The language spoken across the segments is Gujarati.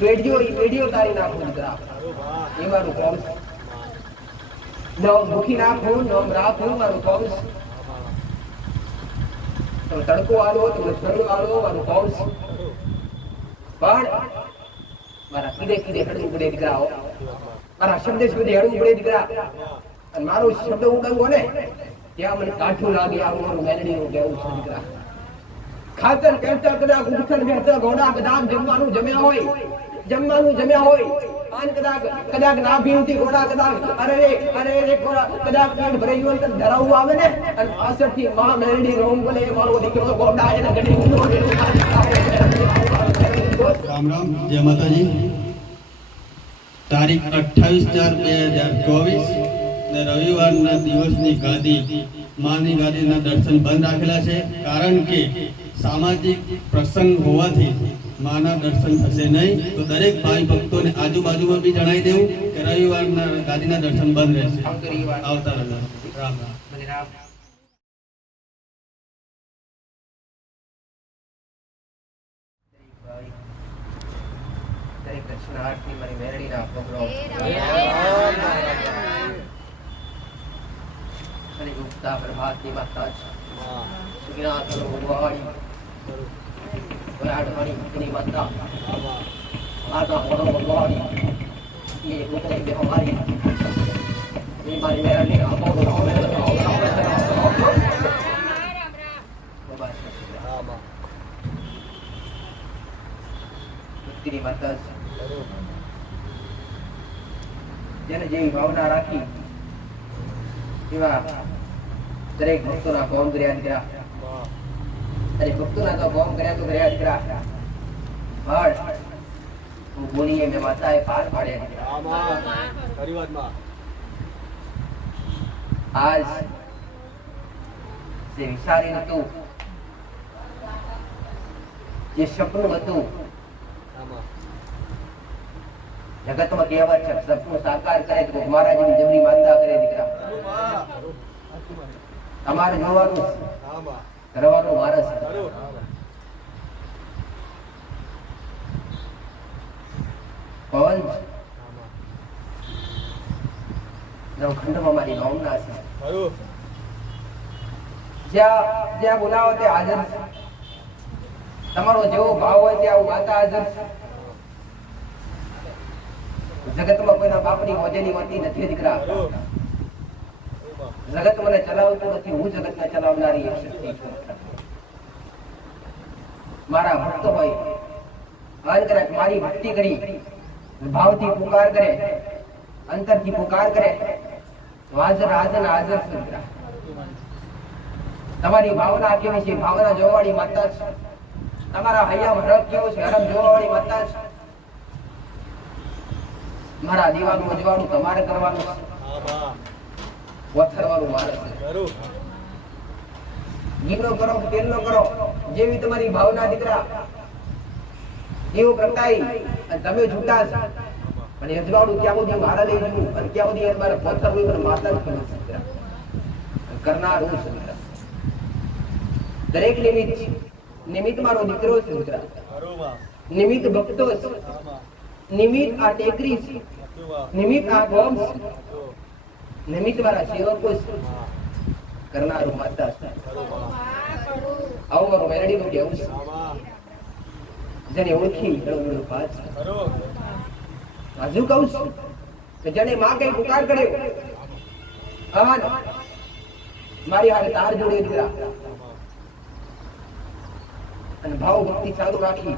પેઢીઓ પેઢીઓ તારી નાખું દીકરા એ મારું કોમ છે. મુખી નાખું ન રાખું મારું કોમ. તમે તડકો આલો તમે ઠંડો આલો, મારું કોમ પણ મારા કીધે કીધે હડવું પડે દીકરા મારા શબ્દે શબ્દે હડવું પડે દીકરા. અને મારો શબ્દ હું ડંગો ને, ત્યાં મને કાઠું લાગે આવું મારું મેલડીનું કહેવું છે દીકરા. ખાતર કરતા કદાચ ઉઠણ બેહતા ઘોડા બદામ જમવાનું જમ્યા હોય જમવાનું જમ્યા હોય તારીખ અઠ્ઠાવીસ ચાર બે હજાર ચોવીસ ને રવિવારના દિવસની ગાદી, માની ગાદીના દર્શન બંધ રાખેલા છે. કારણ કે સામાજિક પ્રસંગ હોવાથી માના દર્શન થશે નહીં. તો દરેક ભાઈ ભક્તોને આજુબાજુમાં બી જણાવી દેવું કે રવિવારના ગાદીના દર્શન બંધ રહેશે. આવતા રામ રામ. દરેક દક્ષિણાર્થની મારી મેરડીના પગલો અને ઉગતા પ્રભાતની માતા સુગીના કરો ભગવાણી જેને જેવી ભાવના રાખી એવા દરેક ભક્તોના કોમ કર્યા દીકરા અને ભક્તોના તો કોમ કર્યા તો કર્યા દીકરા પણ હું બોલીએ મેં માતાએ પાર પાડે. આજ જે વિચારી હતું જે સપનું હતું, જગતમાં કહેવત છે, સપનું સાકાર કરે તો મહારાજની જમણી માતા કરે દીકરા. તમારે જોવાનું. કરવાનું વારસ પવન છે. નવખંડમાં મારી ભાવના છે. જ્યાં જ્યાં બોલાવો તે હાજર છે. તમારો જેવો ભાવ હોય ત્યાં હું માતા હાજર છે. જગતમાં કોઈના બાપની મોજેની હોતી નથી દીકરા. જગત મને ચલાવતું નથી, હું જગતને ચલાવનારી એક શક્તિ છું. મારા ભક્ત હોય માન કદાચ મારી ભક્તિ કરી, ભાવથી પુકાર કરે, અંતરથી પુકાર કરે હાજર હાજર હાજર તમારી ભાવના કેવી છે? ભાવના જોવાળી માતા છે તમારા હૈયામાં હરખ કેવો છે? હરમ જોવાળી માતા છે મારા દીવાનું અજવાળું તમારે કરવાનું છે. વથરવાનું મારે છે. કરો તેલનો કરો, જેવી તમારી ભાવના દીકરા. એવું પ્રગટાઈ અને તમે છૂટા છો અને અજવાળું ક્યાં સુધી મારા લઈ જવું અને ક્યાં સુધી મારે પથ્થર હોય પણ માતા જ પણ. કરનાર હું છું દરેક નિમિત્ત. નિમિત્ત મારો દીકરો છે દીકરા. નિમિત્ત ભક્તો છે. નિમિત્ત આ ટેકરી છે. નિમિત્ત આ ગોમ છે. નિમિત્ત મારા સેવકો કરનાર માતા આવું મારું મેલડીનું કહેવું છે? જેને ઓળખી રળવળું પાછ. હજુ કહું છું કે જેને માં કઈ પુકાર કર્યો અહન મારી હારે તાર જોડે દીકરા અને ભાવ ભક્તિ ચાલુ રાખી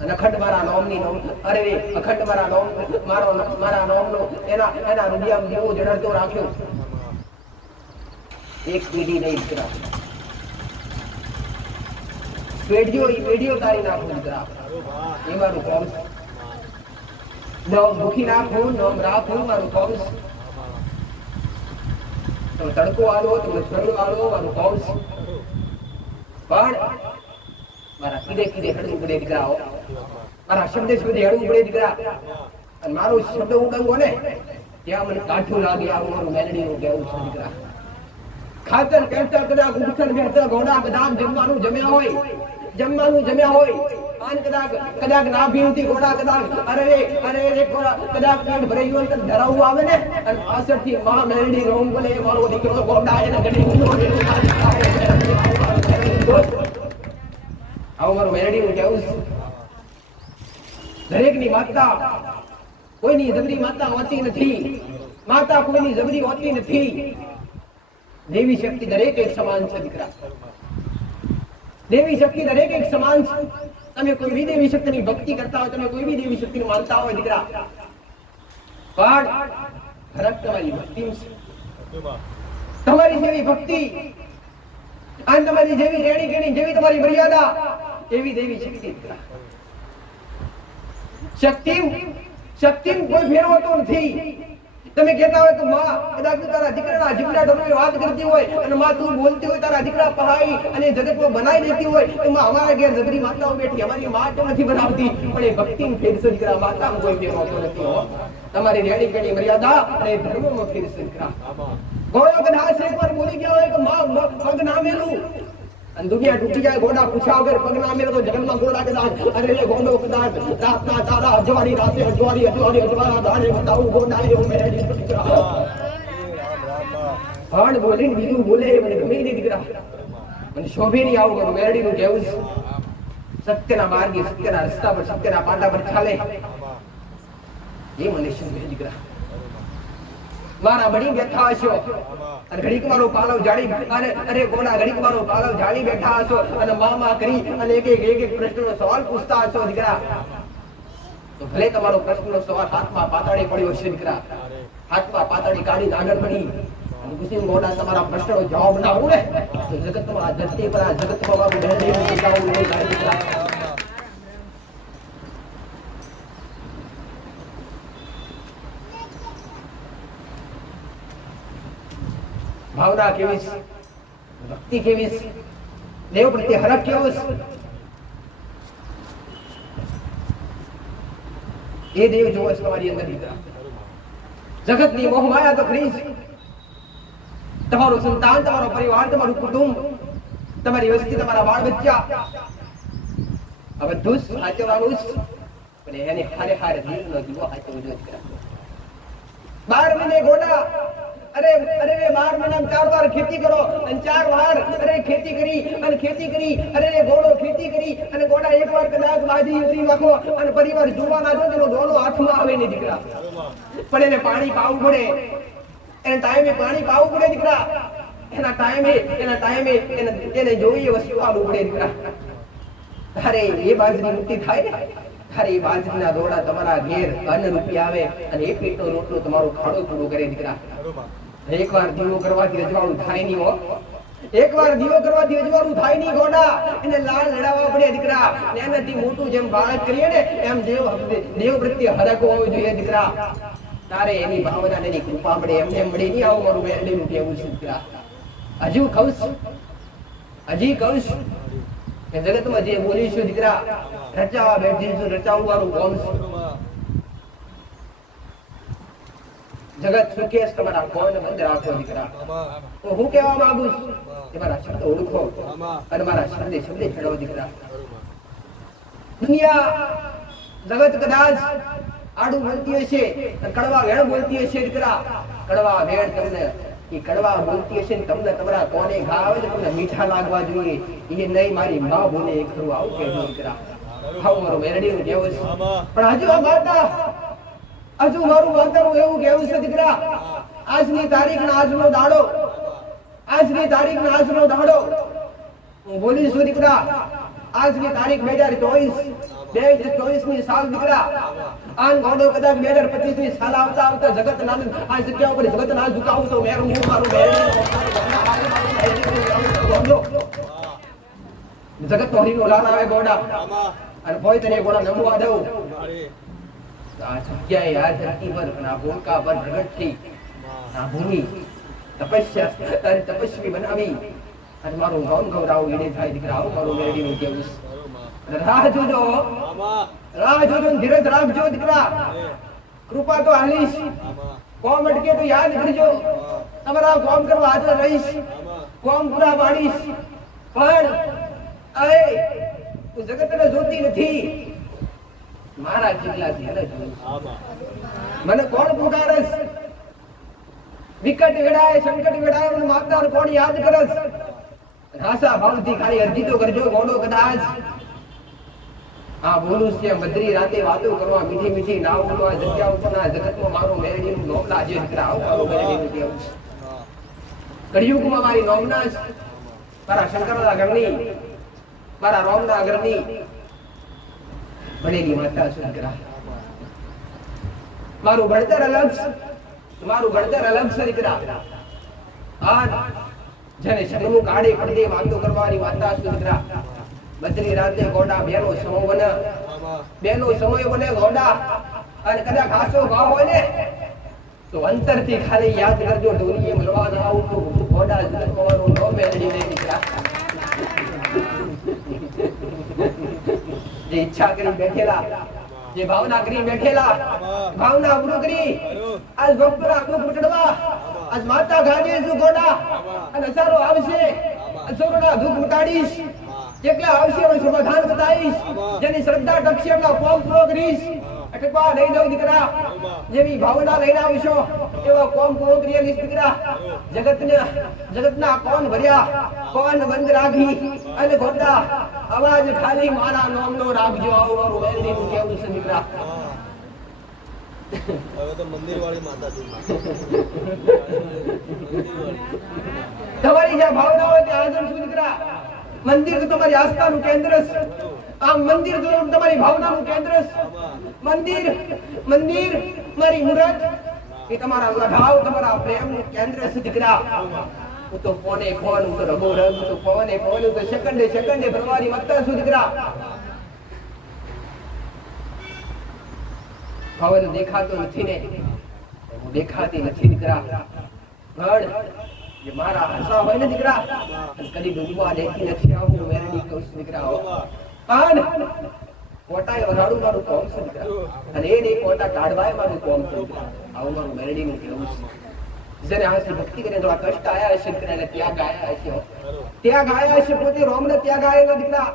અને અખંડ મારા નોમની નોમ અરે અખંડ મારા નોમ, મારો મારા નોમનો એના એના રૂપિયા દીવો જડતો રાખ્યો. એક પેઢી નહીં દીકરા પેઢીઓ એ પેઢીઓ તારી નાખો દીકરા એ મારું કોમ છે? ન નાખો નાખું રાખો, મારું કોમ તમે તડકો આલો તમે ઠંડો આલો, મારું કોમ પણ મારા કીધે જમવાનું જમ્યા હોય કદાચ ના પીવતી ઘોડા કદાચ અરે અરે કદાચ પેટ ભરાઈ ગયું તો આવે ને, અને પાછળથી મા મેરડી રોમ બોલે મારો દીકરો ઘોડા એને ઊંધો આવું મારું મેરડીનું કહેવું છે. દરેકની માતા કોઈની જબરી માતા હોતી નથી. માતા કોઈની જબરી હોતી નથી. દેવી શક્તિ દરેક એક સમાન છે, દીકરા. દેવી શક્તિ દરેક એક સમાન છે. તમે કોઈ બી દેવી શક્તિની ભક્તિ કરતા હોય, તમે કોઈ બી દેવી શક્તિને માનતા હોય, દીકરા. પણ ફરક તમારી ભક્તિ છે. તમારી જેવી ભક્તિ અને તમારી જેવી રેણી કેણી જેવી તમારી મર્યાદા. એવી દેવી શક્તિ શક્તિ શક્તિ કોઈ ફેરવતો નથી. તમે કહેતા હોય કે માં કદાચ તારા દીકરાના જીવના ડોમે વાત કરતી હોય અને માં તું બોલતી હોય તારા દીકરા પહાઈ અને જગતમાં બનાવી દેતી હોય તો માં અમારા ઘેર નગરી માતાઓ બેઠી અમારી માં તો નથી બનાવતી. પણ એ ભક્તિ ફેરશે દીકરા માતા કોઈ ફેરવતો નથી હો. તમારી રેડી કેડી મર્યાદા અને ધર્મમાં ફેરશે દીકરા ગોળો કદાચ એકવાર બોલી ગયા હોય કે અને પૂછ્યા વગર પગ ના તો જગતમાં ગોડા કદાચ. અરે રે ગોડો કદાચ. રાતના તારા અજવાળી, રાતે અજવાળી અજવાળી, અજવાળા દાને બતાવું બોલીને બીજું બોલે મને ગમે નહીં દીકરા. શોભે નહીં આવું મારું મેરડીનું કહેવું છે. સત્યના માર્ગે, સત્યના રસ્તા પર, સત્યના પાટા પર ચાલે. એ મને શોભે દીકરા? મારા બની બેઠા હશો. અને ઘડીક મારો પાલવ જાળી અને અરે કોના ઘડીક મારો પાલવ જાળી બેઠા હશો. અને મામા કરી અને એક એક એક એક પ્રશ્નનો સવાલ પૂછતા હશો દીકરા. તો ભલે તમારો પ્રશ્નનો સવાલ હાથમાં પાતાળી પડ્યો હશે દીકરા. હાથમાં પાતાળી કાઢી આગળ પડી. કુસુમ ગોડા તમારા પ્રશ્નનો જવાબ ના આવું તો જગતમાં ધરતી પર આ જગતમાં બાબુ જવું દીકરા. ભાવના કેવી છે? ભક્તિ કેવી છે? દેવ પ્રત્યે હરખ કેવો છે? એ દેવ જોવો છે તમારી અંદર દીકરા જગતની મોહ માયા તો ખરી છે. તમારું સંતાન, તમારો પરિવાર, તમારું કુટુંબ, તમારી વસ્તી, તમારા બાળ બચ્ચા, આ બધું જ સાચવવાનું પણ એને હારે હારે દિલનો દીવો સાચવવો જોઈએ બાર મહિને ગોડા અરે અરે રે બાર મહિના ચાર વાર ખેતી કરો અને ચાર વાર, અરે, ખેતી કરી અને ખેતી કરી, અરે રે ઘોડો ખેતી કરી અને ઘોડા એક વાર કદાચ બાજી ઉતરી નાખો અને પરિવાર જોવા ના જો તેનો દોડો હાથમાં આવે નહીં દીકરા. પણ એને પાણી પાવું પડે. એને ટાઈમે પાણી પાવું પડે દીકરા. એના ટાઈમે એના ટાઈમે એને એને જોઈએ વસ્તુ આવું પડે દીકરા. તારે એ બાજરી મુક્તિ થાય ને. તારે એ બાજરીના દોડા તમારા ઘેર અન્ન રૂપિયા આવે અને એ પેટનો રોટલો તમારો ખાડો પૂરો કરે દીકરા. એકવાર દીવો કરવાથી અજવાળું થાય નહીં હો. એકવાર દીવો કરવાથી અજવાળું થાય નહીં ગોડા. એને લાલ લડાવવા પડે દીકરા. એનાથી મોટું જેમ બાળક કરીએ ને, એમ દેવ દેવ પ્રત્યે હરખ હોવો જોઈએ દીકરા. તારે એની ભાવના એની કૃપા મળે એમને એમ મળી નહીં આવું મારું મેરડીનું કહેવું છું દીકરા. હજુ કહું છું. હજી કહું છું જગતમાં જે બોલીશું દીકરા, રચાવા બેઠીશું રચાવવાનું વાળું કોમ છે. જગત સુખે તમારા કોઈને મંદિર રાખો દીકરા. તો હું કહેવા માંગુ છું કે મારા શબ્દ ઓળખો અને મારા શબ્દે શબ્દે ચડો દીકરા. દુનિયા જગત કદાચ આડું બોલતી હશે કડવા વેણ બોલતી હશે દીકરા. કડવા વેણ તમને, એ કડવા બોલતી હશે ને તમને તમારા કોને ઘા ને તમને મીઠા લાગવા જોઈએ. એ નહીં, મારી મા બોલે, એ ખરું આવું કે દીકરા. આવું મારું મેરડીનું કહેવું છે. પણ હજુ આ હજુ મારું માતાનું એવું કહેવું છે દીકરા, આજની તારીખ ના આજનો દાડો, આજની તારીખ ના આજનો દાડો. હું બોલી છું દીકરા, આજની તારીખ બે હજાર ચોવીસ, બે હજાર ચોવીસની સાલ દીકરા. આન ગોડો કદાચ બે હજાર પચીસની સાલ આવતા આવતા જગત ના આ જગ્યા ઉપર જગત ના ઝુકાવું તો મેરું હું મારું જગત તો હરીનો લાલ આવે ગોડા. અને કોઈ તને ગોડા નમવા દઉં. આ જગ્યાએ દીકરા. કૃપા તો હાલીશ કોમ અટકે તો યાદ કરજો. તમારા કોમ કરવા હાજર રહીશ. કોમ પૂરા પાડીશ. પણ, અરે, તું જગતને જોતી નથી. મારા ચિલ્લાથી એને જોઉં મને કોણ પુકારસ વિકટ વેળાએ સંકટ વેળાએ મને માગનાર કોણ યાદ કરસ રાસા ભાવથી ખાલી અરજી તો કરજો ગોડો કદાચ. આ બોલું છે મધરી રાતે વાતો કરવા મીઠી મીઠી ના બોલવા જગ્યા ઉપરના જગતમાં મારું મેરડીનું નોમ લાજે આવું મારું છે હા કળિયુગમાં મારી નોમના મારા શંકરના અગરની મારા રોમના ઘરની ભણેલી માતા છું દીકરા મારું ભણતર અલગ. મારું ભણતર અલગ છે દીકરા. આ જેને શરમું કાઢે પડદે વાતો કરવાની વાતા છું દીકરા. રાતે ગોડા બેનો સમો બને. બેનો સમય બને ગોડા. અને કદાચ હાસો ગાવ હોય ને, તો અંતરથી ખાલી યાદ કરજો ઢોલીએ મળવા આવું તો ગોડા જગત નો મેળવી દે દીકરા. જે ઈચ્છા કરી બેઠેલા, જે ભાવના કરી બેઠેલા, ભાવના અબરૂ કરી આજ ભક્તોના આંખો ફૂટડવા આજ માતા ગાજે છું ગોડા અને સારો આવશે સોરડા ધૂપ ઉટાડીશ જેટલા આવશે એનું સમાધાન બતાવીશ, જેની શ્રદ્ધા ટકશે એમના પગ પૂરો કરીશ. અટકવા નહીં દઉં દીકરા. જેવી ભાવના લઈને આવશો એવા કોમ કરી આલીશ દીકરા. જગતને જગતના કોણ ભર્યા કોણ બંધ રાખી અને ગોડા અવાજ ખાલી મારા નામનો રાખજો આવું મારું વેલદીનું કેવું છે દીકરા. હવે તો મંદિર વાળી માતા છું તમારી જ્યાં ભાવના હોય ત્યાં હાજર છું દીકરા. મંદિર તો તમારી આસ્થાનું કેન્દ્ર છે. આ મંદિર તમારી ભાવનાનું કેન્દ્ર મંદિર મંદિર, મારી મુરત. એ તમારા લગાવ તમારા પ્રેમનું કેન્દ્ર છે દીકરા. હવે દેખાતો નથી ને. હું નથી દીકરા. મારા હસા હોય દીકરા. પણ કોટા વગાડું મારું કોમ અને એને કોટા કાઢવાય મારું કોમ આવું મારું મેરડીનું કેવું છે. જેને આથી ભક્તિ કરીને થોડા કષ્ટ આયા હશે દીકરા એને ત્યાગ આયા હશે ત્યાં ગાયા હશે પોતે, રોમને ત્યાં ગાયેલો દીકરા.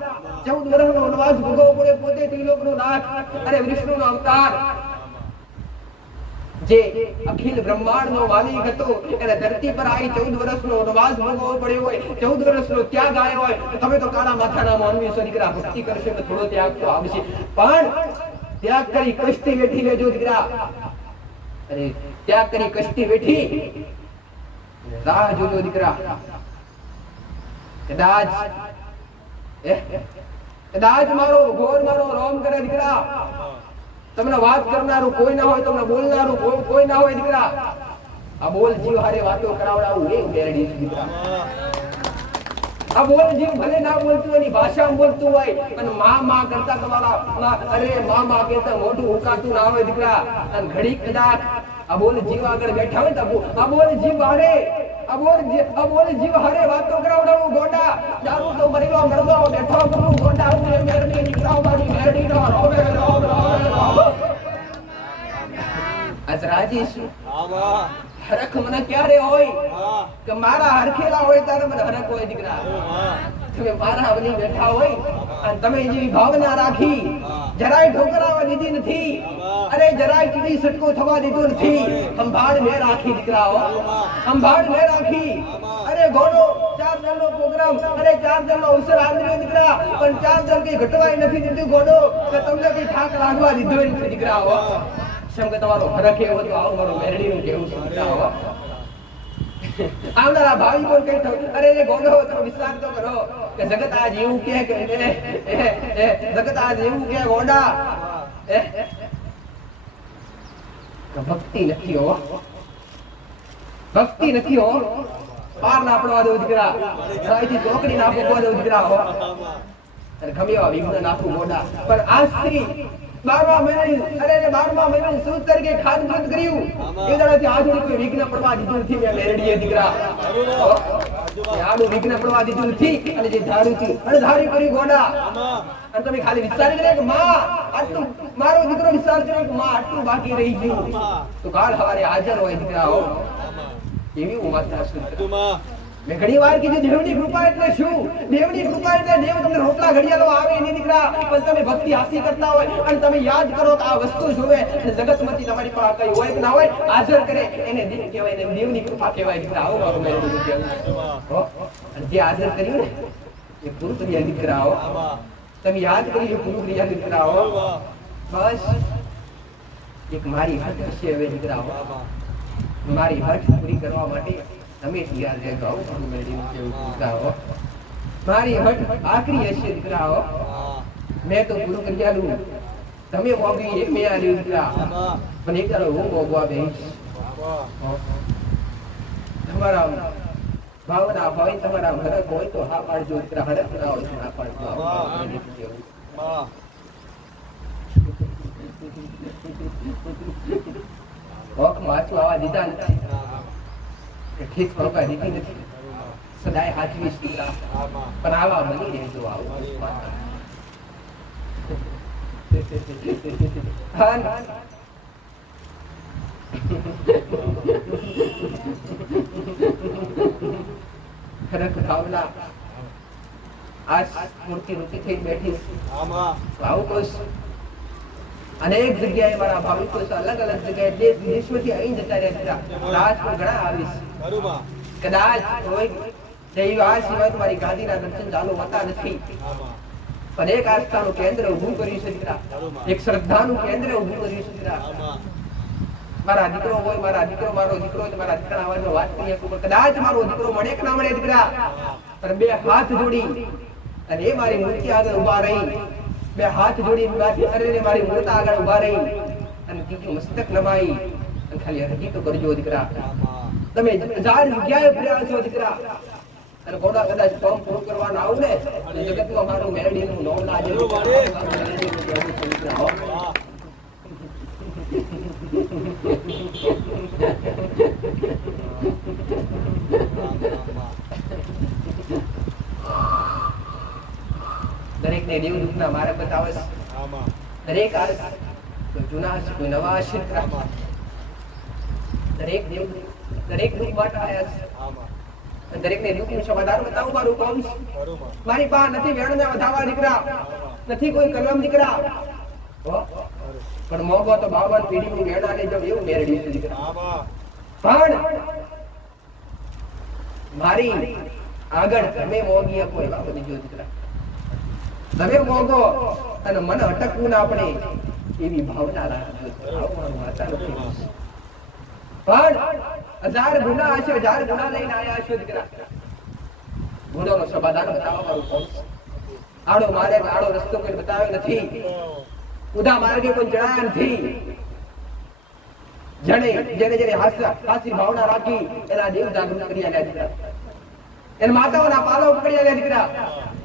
ચૌદ વર્ષનો વનવાસ ભોગવવો પડે પોતે, ત્રિલોકનો નાથ અને વિષ્ણુનો અવતાર. જે અખિલ બ્રહ્માંડનો માલિક હતો, એને ધરતી પર આવી ચૌદ વર્ષનો વનવાસ ભોગવવો પડ્યો હોય, ચૌદ વર્ષનો ત્યાગ આવ્યો હોય તમે તો કાળા માથાના માનવી છો દીકરા ભક્તિ કરશે તો થોડો ત્યાગ તો આવશે. પણ ત્યાગ કરી કષ્ટી વેઠી લેજો દીકરા. અરે ત્યાગ કરી કષ્ટી વેઠી રાહ જોજો દીકરા. કદાચ કદાચ મારો ઘોર મારો રોમ કરે દીકરા. તમને વાત કરનારું કોઈ ના હોય, તમને બોલનારું કોઈ- ના હોય દીકરા. આ બોલ જીવ હારે વાતો કરાવડાવું એ બેરડી દીકરા. આ બોલ જીવ ભલે ના બોલતું, એની ભાષામાં બોલતું હોય અને માં માં કરતા તમારા અરે માં માં કહેતા મોઢું ઉકાતું ના હોય દીકરા. અને ઘડી કદાચ આ બોલ જીવ આગળ બેઠા હોય તો આ બોલ જીવ હારે. આ બોલ જીવ હારે વાતો કરાવડાવું ગોડા. દારૂ તો મરેલો મરવા બેઠો કરું રાજી છું હરખ મને ક્યારે હોય? કે મારા હરખેલા હોય ત્યારે મને હરખ હોય દીકરા. તમે મારા બની બેઠા હોય અને તમે જેવી ભાવના રાખી જરાય ઠોકરાવા દીધી નથી. અરે જરાય કીડી સટકો થવા દીધો નથી. સંભાળ મેં રાખી દીકરાઓ સંભાળ મેં રાખી. અરે ઘોડો ચાર જણનો પ્રોગ્રામ. અરે ચાર જણનો અવસર આંધળ્યો દીકરા. પણ ચાર જણ કઈ ઘટવાય નથી દીધું ઘોડો. કે તમને કઈ ઠાક લાગવા દીધો નથી દીકરાઓ શેમ કે તમારો ફરક એવો તો આવું મારું મેરડીનું કેવું છે આવનારા ભાવિ પણ કઈ થયું અરે એ ગોડો તો વિશ્વાસ તો કરો કે જગત આજ એવું કે જગત આજ એવું કે ગોડા. ભક્તિ નથી હો. ભક્તિ નથી હો. પાર ના પડવા દેવું દીકરા. અહીંથી ચોકડી ના ફૂકવા દેવું દીકરા હો. અને ગમે એવા વિઘ્ન નાખું મોડા પણ આજથી બારમા મહિનાની અરે અરે બારમા મહિનાની સુદ તરીકે ખાદ વ્રત કર્યું. એ દાડાથી આજ કોઈ વિઘ્ન પડવા દીધું નથી મેં મેરડીએ દીકરા. આડું વિઘ્ન પડવા દીધું નથી અને જે ધાર્યું કર્યું ગોડા. અને તમે ખાલી વિચાર કર્યા કે માં આટલું મારો દીકરો વિચાર કર્યો કે માં આટલું બાકી રહી ગયું. તો કાલ સવારે હાજર હોય દીકરાઓ એવી હું વાત છું તુમાં મેં ઘણી વાર કીધું, દેવની કૃપા એટલે શું? દેવની કૃપા એટલે દેવ તમને રોટલા ઘડિયાળો આવે એની દીકરા, પણ તમે ભક્તિ હાસી કરતા હોય અને તમે યાદ કરો તો આ વસ્તુ જોવે અને જગતમાંથી તમારી પાસે કઈ હોય કે ના હોય, હાજર કરે. એને દેવ કહેવાય ને દેવની કૃપા કહેવાય દીકરા. આવો મારું મેં જે હાજર કર્યું ને, એ પૂરું કર્યા દીકરાઓ, તમે યાદ કરી પૂરું કર્યા દીકરાઓ. બસ. એક મારી હટ છે હવે દીકરાઓ. મારી હઠ પૂરી કરવા માટે તમે રહેજો આવું મારું હઠ આખરી હશે દીકરાઓ. મેં તો પૂરું કરી આલું તમે મોગી એક મેં આલ્યું દીકરા. પણ એક તારો હું મોગવા બેહીશ. તમારા ભાવના હોય, તમારા હરક હોય તો હા પાડજો. દીકરા હરક ના હોય ના પાડજો. હોક માથું આવા દીધા નથી. કે આવા આવું ભાવના આજ મૂર્તિ રૂપી થઈ બેઠી. આમાં ભાવુકોશ અનેક જગ્યાએ મારા ભાવિકો અલગ અલગ જગ્યાએ દેશ વિદેશમાંથી અહીં જતા રહેતા રાજકોટ ઘણા આવીશ. કદાચ કોઈ સિવાય તમારી ગાદીના દર્શન ચાલુ હોતા નથી. પણ એક આસ્થાનું કેન્દ્ર ઊભું કર્યું છે દીકરા. એક શ્રદ્ધાનું કેન્દ્ર ઊભું કર્યું છે દીકરા. મારા દીકરો હોય મારા દીકરો મારો દીકરો મારા દીકરા આવવાનો વાત કરી શકું કદાચ મારો દીકરો મળે કે ના મળે દીકરા? પણ બે હાથ જોડી અને એ મારી મૂર્તિ આગળ ઊભા રહી. બે હાથ જોડી વાત મારી મૂર્તિ આગળ ઊભા રહી. અને બીજું મસ્તક નમાઈ અને ખાલી હજી તો કરજો દીકરા. તમે હજાર જગ્યાએ ફર્યા છો દીકરા અને ઘોડા કદાચ કામ પૂરું કરવાનું આવું ને અને જગતમાં મારું મેરડીનું નોમ ના દીકરા, હો. વાહ દરેકને દેવદૂતના માર્ગ બતાવે દરેક જૂના કોઈ નવા. આમાં દરેક દેવ દરેક દુઃખ માટે આયા છે. દરેકને દુઃખનું સમાધાન બતાવું? મારું કામ મારી પા નથી વેણને વધાવા દીકરા. નથી કોઈ કલમ દીકરા. પણ મોગો તો બાવન પેઢીની વેણા લઈ જાવ એવું મેળવ્યું દીકરા. પણ મારી આગળ તમે મોગી કોઈ બાબત જો દીકરા. તમે મોગો અને મને અટકવું ના આપણે એવી ભાવના રાખજો. પણ હજાર ગુના હશે, હજાર ગુના લઈને આયા છો દીકરા. ગુનાનો સમાધાન બતાવવા મારું કોણ આડો મારે આડો રસ્તો કોઈ બતાવ્યો નથી. ઉધા માર્ગે કોઈ જણાયા નથી. જણે જેને જેને હાસી ભાવના રાખી, એના દેવ જાગૃત કરી આલ્યા દીકરા. એને માતાઓના પાલો પકડી આલ્યા દીકરા.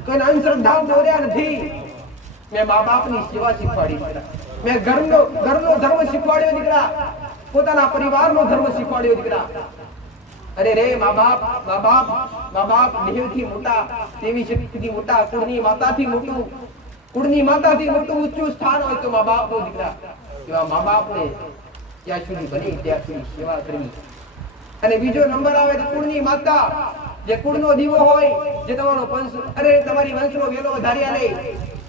કોઈ અંધશ્રદ્ધાઓ દોર્યા નથી. મેં મા બાપની સેવા શીખવાડી મેં ઘરનો ઘરનો ધર્મ શીખવાડ્યો દીકરા. પોતાના પરિવારનો ધર્મ શીખવાડ્યો દીકરા. અરે રે, મા બાપ મા બાપ મા બાપ દેવથી મોટા, દેવી શક્તિથી મોટા, કુળની માતાથી મોટું, કુળની માતાથી મોટું ઊંચું સ્થાન હોય તો મા બાપનું દીકરા. એવા મા બાપને ત્યાં સુધી બની, ત્યાં સુધી સેવા કરવી અને બીજો નંબર આવે તો કુળની માતા, જે કુળનો દીવો હોય, જે તમારો વંશ અરે તમારી વંશનો વેલો વધાર્યા લે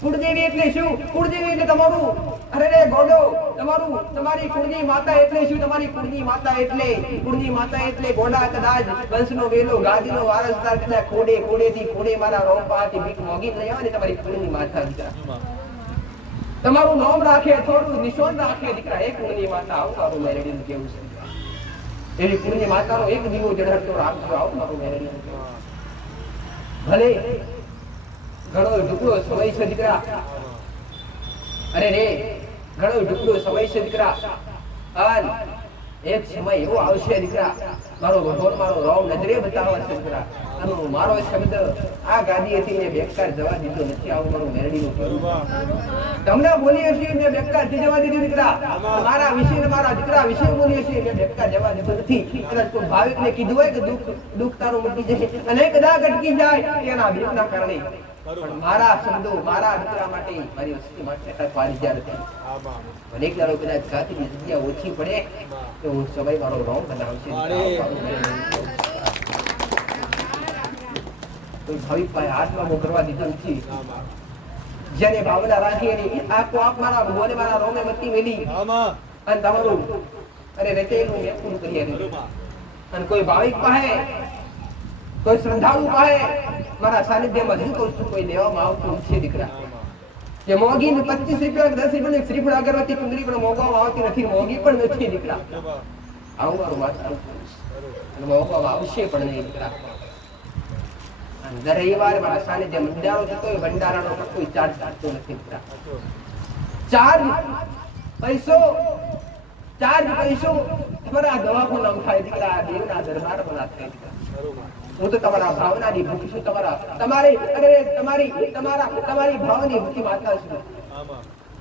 કુળદેવી એટલે શું? કુળદેવી એટલે તમારું? અરે રે ગોડો, તમારું, તમારી કુળની માતા એટલે શું? તમારી કુળની માતા એટલે, કુળની માતા એટલે ગોડા કદાચ વંશનો વેલો, ગાદીનો વારસદાર કદાચ ખોડે, ખોડેથી ખોડે મારા રોંપાથી ભીખ મોગી લઈ ને તમારી કુળની માતા તમારું નામ રાખે, થોડું નિશોન રાખે, દીકરા, એ કુળની માતા આવું, મારું મેરેડીનું કેવું છે? એવી કુળની માતાનો એક દીવો જડતો રાખજો, આવું, મારું મેરેડીનું કેવું ભલે ઘણો ઢુકડો સમય છે દીકરા. અરે રે, ઘણો ઢુકડો સમય છે દીકરા. અન એક સમય એવો આવશે દીકરા. મારો ભગવાન મારો રોમ નજરે બતાવવા છે દીકરા. અને મારો શબ્દ આ ગાદીએથી મેં બેકાર જવા દીધો નથી. આવું મારું મેરડીનું તમને બોલી હશે મેં બેકાર જવા દીધું દીકરા. મારા વિશે મારા દીકરા વિશે બોલી હશે મેં બેકાર જવા દીધો નથી. કદાચ કોઈ ભાવિકને કીધું હોય કે દુઃખ દુઃખ તારું મૂકી જશે. અને કદાચ અટકી જાય એના બીકના કારણે. પણ મારા શબ્દો મારા દીકરા માટે મારી વસ્તી માટે અટકવા દીધા નથી ભલે અને દાડો કદાચ જાતિની જગ્યા ઓછી પડે તો સમય મારો રોંગ બનાવશે. ભાવિક ભાઈ હાથમાં મોકલવા દીધો ના જેને ભાવના રાખી અને આ તો આપ મારા ભગવાને મારા રોમે મતી મેલી. અને તમારું અરે રચેલું મેં પૂરું કરી અને કોઈ ભાવિક પાસે કોઈ શ્રદ્ધાળુ પાસે મારા સાનિધ્યમાં હજુ કહું છું કોઈ લેવામાં આવતું છે દીકરા. જે મોગી ને પચીસ રૂપિયા દસ રૂપિયા શ્રીફળ અગરબત્તી કુંદરી પણ મોંઘવામાં આવતી નથી મોંઘી પણ નથી દીકરા. આવું મારું વાત મોંઘવામાં આવશે પણ નહીં દીકરા. દર મારા સાનિધ્ય મંડારો થતો હોય ભંડારાનો કોઈ ચાર્જ લાગતો નથી દીકરા. ચાર પૈસો. ચાર પૈસો. ચાર્જ પૈસો તમારા દવાખાના થાય દીકરા દેવના દરબારમાં થાય દીકરા. હું તો તમારા ભાવનાની ભૂખી છું તમારા તમારી અરે તમારી તમારા તમારી ભાવની ભૂખી માતા છું.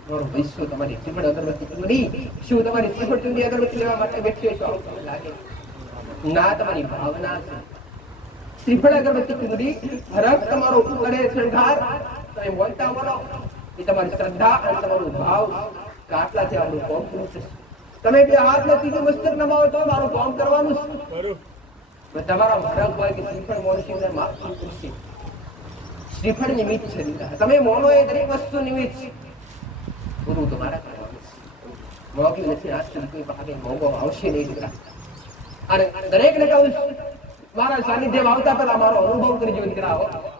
મારો વિશ્વ તમારી ત્રિપળ અગરબત્તી ચૂંદડી શું તમારી ત્રિપળ ચૂંદડી અગરબત્તી લેવા માટે બેઠી છો? લાગે? ના તમારી ભાવના છે. ત્રિફળ અગરબત્તી ચૂંદડી હરખ તમારો કરે તમે બોલતા બોલો. એ તમારી શ્રદ્ધા અને તમારો ભાવ કે છે આપણું કોમ તમે બે હાથ ને ત્રીજું મસ્તક નમાવો તો મારું કામ કરવાનું છે તમારા હરખ હોય કે શ્રીફળ મોનશીને માફ કરશે શ્રીફળ નિમિત્ત છે. તમે મોનો એ દરેક વસ્તુ નિમિત્ત છે પૂરું તમારા કરવાનું છે મોંઘી નથી, આજકાલ કોઈ ભાગે મોગો આવશે નહીં દીકરા અને દરેકને કહું છું, મારા સાનિધ્યમાં આવતા પહેલા મારો અનુભવ કરજો દીકરા હો.